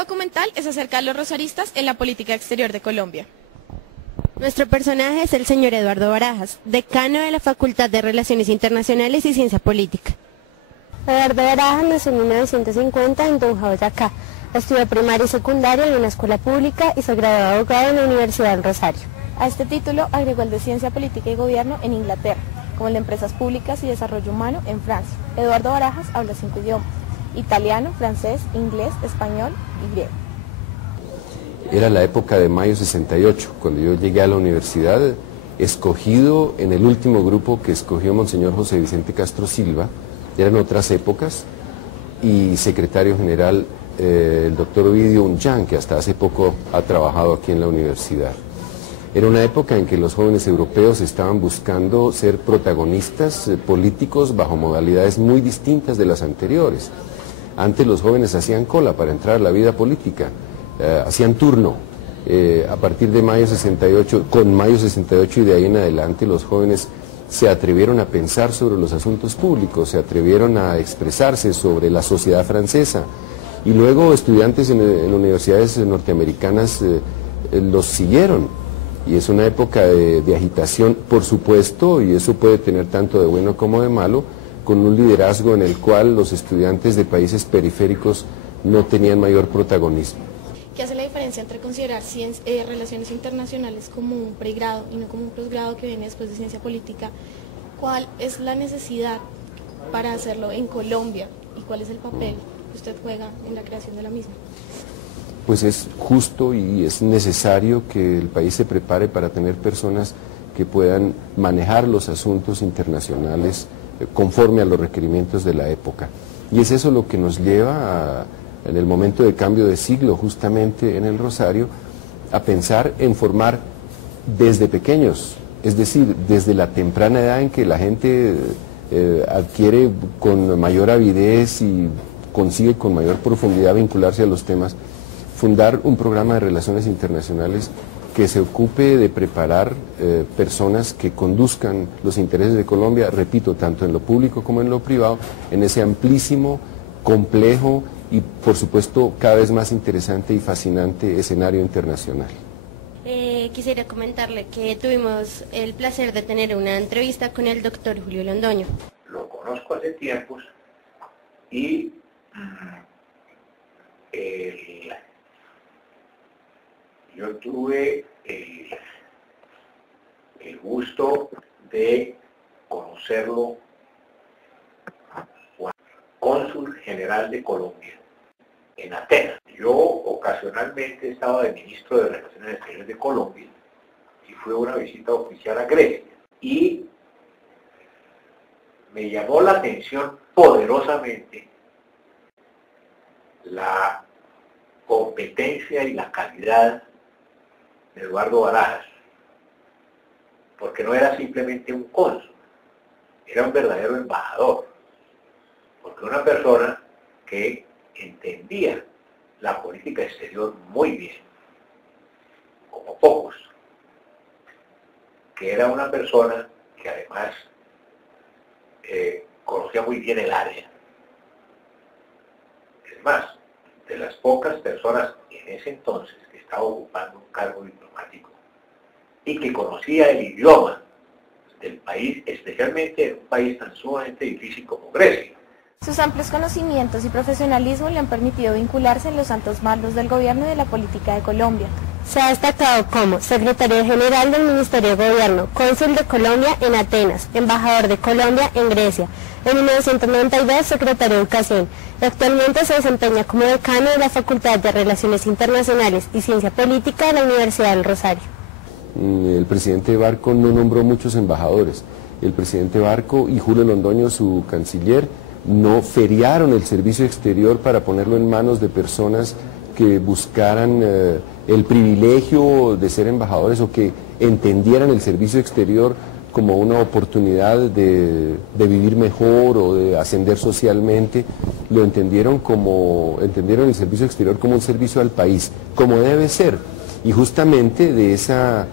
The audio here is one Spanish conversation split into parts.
documental es acerca de los rosaristas en la política exterior de Colombia. Nuestro personaje es el señor Eduardo Barajas, decano de la Facultad de Relaciones Internacionales y Ciencia Política. Eduardo Barajas nació en 1950 en Tunja, Boyacá. Estudió primaria y secundaria en una escuela pública y se graduó de abogado en la Universidad del Rosario. A este título agregó el de Ciencia Política y Gobierno en Inglaterra, como el de Empresas Públicas y Desarrollo Humano en Francia. Eduardo Barajas habla 5 idiomas: italiano, francés, inglés, español y griego. Era la época de mayo 68, cuando yo llegué a la universidad, escogido en el último grupo que escogió Monseñor José Vicente Castro Silva. Eran otras épocas, y secretario general el doctor Ovidio Unchán, que hasta hace poco ha trabajado aquí en la universidad. Era una época en que los jóvenes europeos estaban buscando ser protagonistas políticos bajo modalidades muy distintas de las anteriores. Antes los jóvenes hacían cola para entrar a la vida política, hacían turno. A partir de mayo 68, con mayo 68 y de ahí en adelante, los jóvenes se atrevieron a pensar sobre los asuntos públicos, se atrevieron a expresarse sobre la sociedad francesa, y luego estudiantes en universidades norteamericanas los siguieron, y es una época de agitación, por supuesto, y eso puede tener tanto de bueno como de malo, con un liderazgo en el cual los estudiantes de países periféricos no tenían mayor protagonismo. ¿Qué hace la diferencia entre considerar relaciones internacionales como un pregrado y no como un posgrado que viene después de ciencia política? ¿Cuál es la necesidad para hacerlo en Colombia y cuál es el papel que usted juega en la creación de la misma? Pues es justo y es necesario que el país se prepare para tener personas que puedan manejar los asuntos internacionales conforme a los requerimientos de la época. Y es eso lo que nos lleva en el momento de cambio de siglo, justamente en el Rosario, a pensar en formar desde pequeños, es decir, desde la temprana edad en que la gente adquiere con mayor avidez y consigue con mayor profundidad vincularse a los temas, fundar un programa de relaciones internacionales que se ocupe de preparar personas que conduzcan los intereses de Colombia, repito, tanto en lo público como en lo privado, en ese amplísimo, complejo y por supuesto cada vez más interesante y fascinante escenario internacional. Quisiera comentarle que tuvimos el placer de tener una entrevista con el doctor Julio Londoño. Lo conozco hace tiempos y yo tuve el gusto de conocerlo, cónsul general de Colombia en Atenas. Yo ocasionalmente estaba de ministro de Relaciones Exteriores de Colombia y fue una visita oficial a Grecia, y me llamó la atención poderosamente la competencia y la calidad de Eduardo Barajas, porque no era simplemente un cónsul, era un verdadero embajador, porque una persona que entendía la política exterior muy bien, como pocos, que era una persona que además conocía muy bien el área. Es más, de las pocas personas en ese entonces que estaba ocupando un cargo diplomático y que conocía el idioma del país, especialmente en un país tan sumamente difícil como Grecia. Sus amplios conocimientos y profesionalismo le han permitido vincularse en los altos mandos del gobierno y de la política de Colombia. Se ha destacado como secretario general del Ministerio de Gobierno, cónsul de Colombia en Atenas, embajador de Colombia en Grecia, en 1992 secretario de Educación, y actualmente se desempeña como decano de la Facultad de Relaciones Internacionales y Ciencia Política de la Universidad del Rosario. El presidente Barco no nombró muchos embajadores. El presidente Barco y Julio Londoño, su canciller, no feriaron el servicio exterior para ponerlo en manos de personas que buscaran el privilegio de ser embajadores o que entendieran el servicio exterior como una oportunidad de vivir mejor o de ascender socialmente. Lo entendieron el servicio exterior como un servicio al país, como debe ser. Y justamente de esa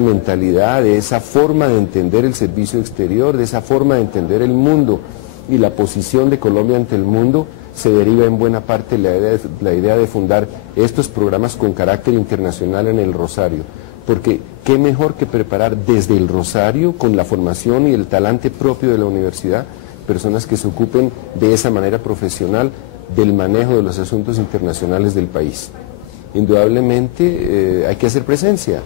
mentalidad, de esa forma de entender el servicio exterior, de esa forma de entender el mundo y la posición de Colombia ante el mundo, se deriva en buena parte la idea de fundar estos programas con carácter internacional en el Rosario, porque qué mejor que preparar desde el Rosario, con la formación y el talante propio de la universidad, personas que se ocupen de esa manera profesional del manejo de los asuntos internacionales del país. Indudablemente hay que hacer presencia.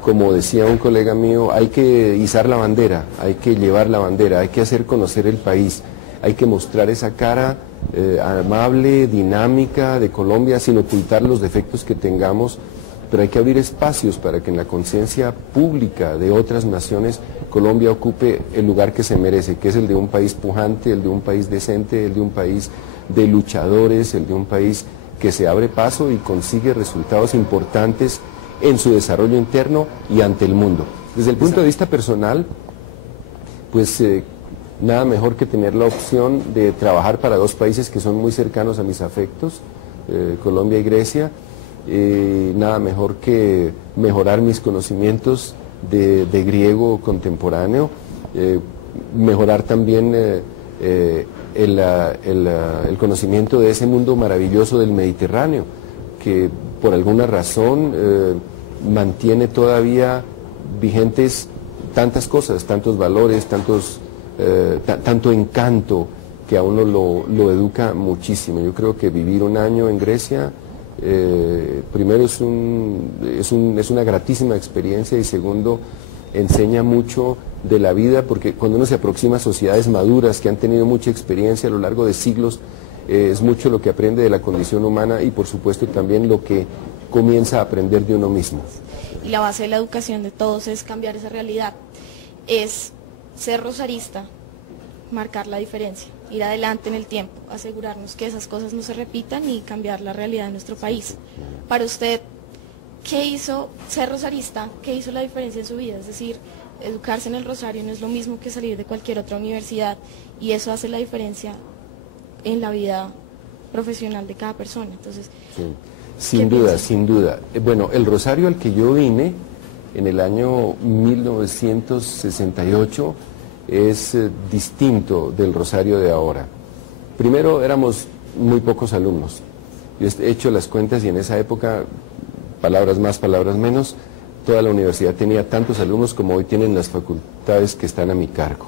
Como decía un colega mío, hay que izar la bandera, hay que llevar la bandera, hay que hacer conocer el país, hay que mostrar esa cara amable, dinámica de Colombia, sin ocultar los defectos que tengamos, pero hay que abrir espacios para que en la conciencia pública de otras naciones Colombia ocupe el lugar que se merece, que es el de un país pujante, el de un país decente, el de un país de luchadores, el de un país que se abre paso y consigue resultados importantes en su desarrollo interno y ante el mundo. Desde el punto de vista personal, pues nada mejor que tener la opción de trabajar para dos países que son muy cercanos a mis afectos, Colombia y Grecia, nada mejor que mejorar mis conocimientos de griego contemporáneo, mejorar también el conocimiento de ese mundo maravilloso del Mediterráneo, que por alguna razón mantiene todavía vigentes tantas cosas, tantos valores, tanto encanto, que a uno lo educa muchísimo. Yo creo que vivir un año en Grecia, primero es una gratísima experiencia, y segundo, enseña mucho de la vida, porque cuando uno se aproxima a sociedades maduras que han tenido mucha experiencia a lo largo de siglos, es mucho lo que aprende de la condición humana y por supuesto también lo que comienza a aprender de uno mismo. Y la base de la educación de todos es cambiar esa realidad, es ser rosarista, marcar la diferencia, ir adelante en el tiempo, asegurarnos que esas cosas no se repitan y cambiar la realidad de nuestro país. Para usted, ¿qué hizo ser rosarista? ¿Qué hizo la diferencia en su vida? Es decir, educarse en el Rosario no es lo mismo que salir de cualquier otra universidad, y eso hace la diferencia en la vida profesional de cada persona. Entonces, sí, sin duda, sin duda. Bueno, el Rosario al que yo vine en el año 1968 es distinto del Rosario de ahora. Primero, éramos muy pocos alumnos. Yo he hecho las cuentas y en esa época, palabras más, palabras menos, toda la universidad tenía tantos alumnos como hoy tienen las facultades que están a mi cargo.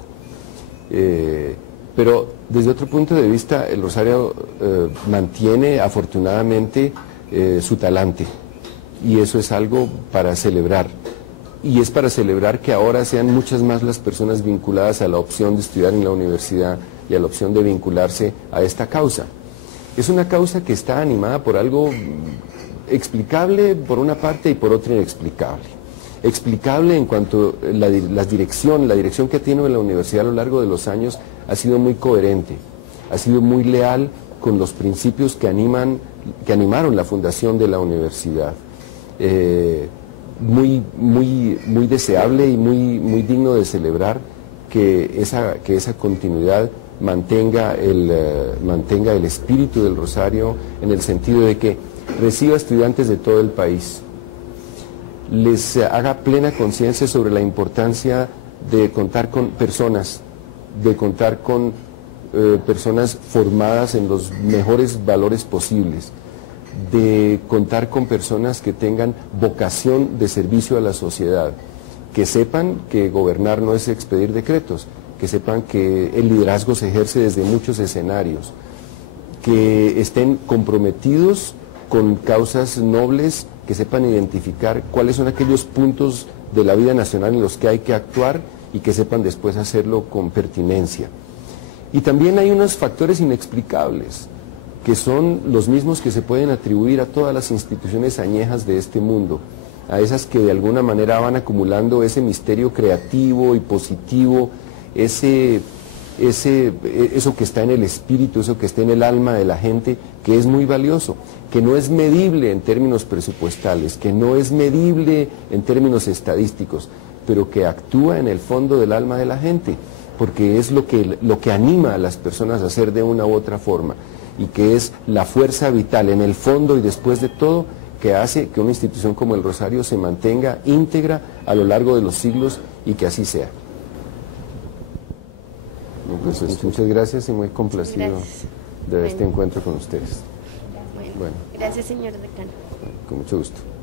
Pero desde otro punto de vista, el Rosario mantiene afortunadamente su talante, y eso es algo para celebrar. Y es para celebrar que ahora sean muchas más las personas vinculadas a la opción de estudiar en la universidad y a la opción de vincularse a esta causa. Es una causa que está animada por algo explicable por una parte y por otra inexplicable. Explicable en cuanto a la dirección que ha tenido la universidad a lo largo de los años ha sido muy coherente, ha sido muy leal con los principios que animaron la fundación de la universidad. Muy deseable y muy digno de celebrar que esa continuidad mantenga el espíritu del Rosario, en el sentido de que reciba estudiantes de todo el país, les haga plena conciencia sobre la importancia de contar con personas, personas formadas en los mejores valores posibles, de contar con personas que tengan vocación de servicio a la sociedad, que sepan que gobernar no es expedir decretos, que sepan que el liderazgo se ejerce desde muchos escenarios, que estén comprometidos con causas nobles, que sepan identificar cuáles son aquellos puntos de la vida nacional en los que hay que actuar y que sepan después hacerlo con pertinencia. Y también hay unos factores inexplicables, que son los mismos que se pueden atribuir a todas las instituciones añejas de este mundo, a esas que de alguna manera van acumulando ese misterio creativo y positivo, eso que está en el espíritu, eso que está en el alma de la gente, que es muy valioso, que no es medible en términos presupuestales, que no es medible en términos estadísticos, pero que actúa en el fondo del alma de la gente, porque es lo que anima a las personas a hacer de una u otra forma, y que es la fuerza vital en el fondo y después de todo que hace que una institución como el Rosario se mantenga íntegra a lo largo de los siglos, y que así sea. Pues, muchas gracias y muy complacido. Gracias. de este encuentro con ustedes. Bueno, gracias, señor decano. Con mucho gusto.